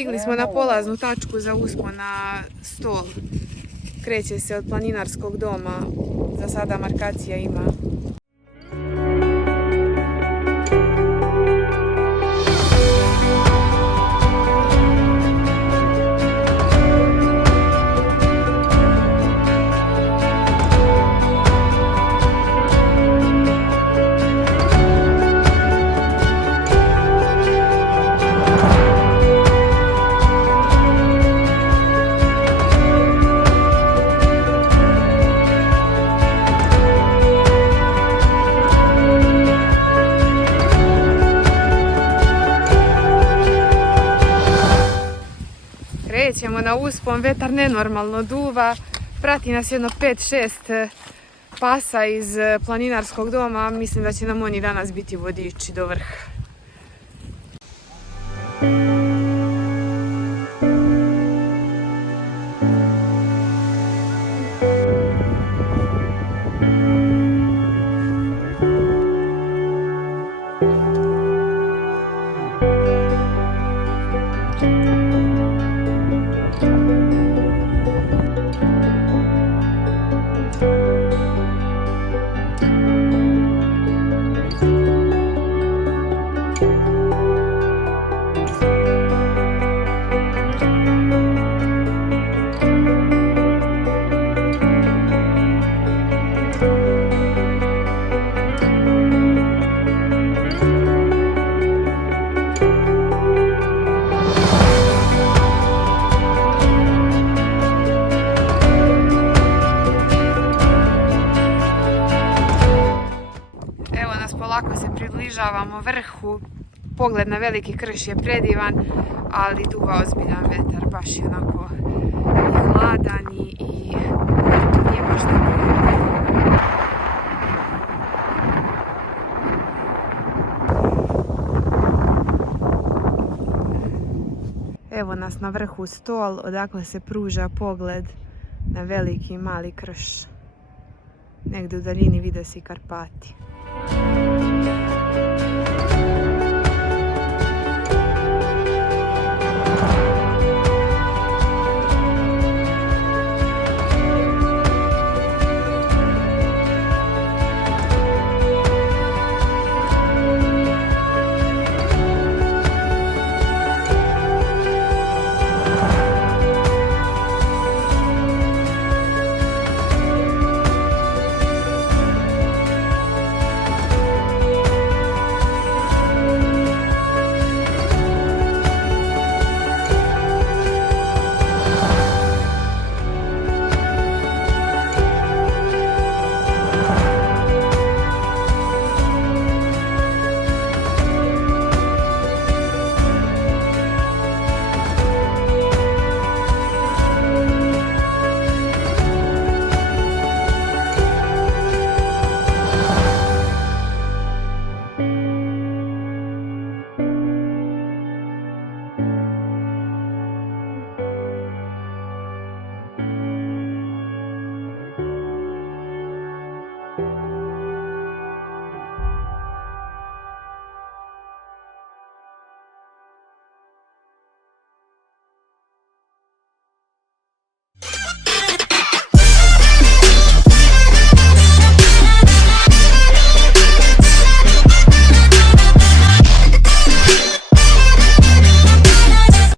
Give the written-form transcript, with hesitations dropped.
Stigli smo na polaznu tačku za uspon na Stol. Kreće se od planinarskog doma. Za sada markacija ima. Krećemo na uspon, vetar nenormalno duva, prati nas jedno 5-6 pasa iz planinarskog doma, mislim da će nam oni danas biti vodiči do vrha. Polako se približavamo vrhu, pogled na Veliki Krš je predivan, ali duva ozbiljan vetar, baš je onako hladan i nije baš dobro. Evo nas na vrhu Stol, odakle se pruža pogled na Veliki i Mali Krš. Negdje u daljini vide se i Karpati.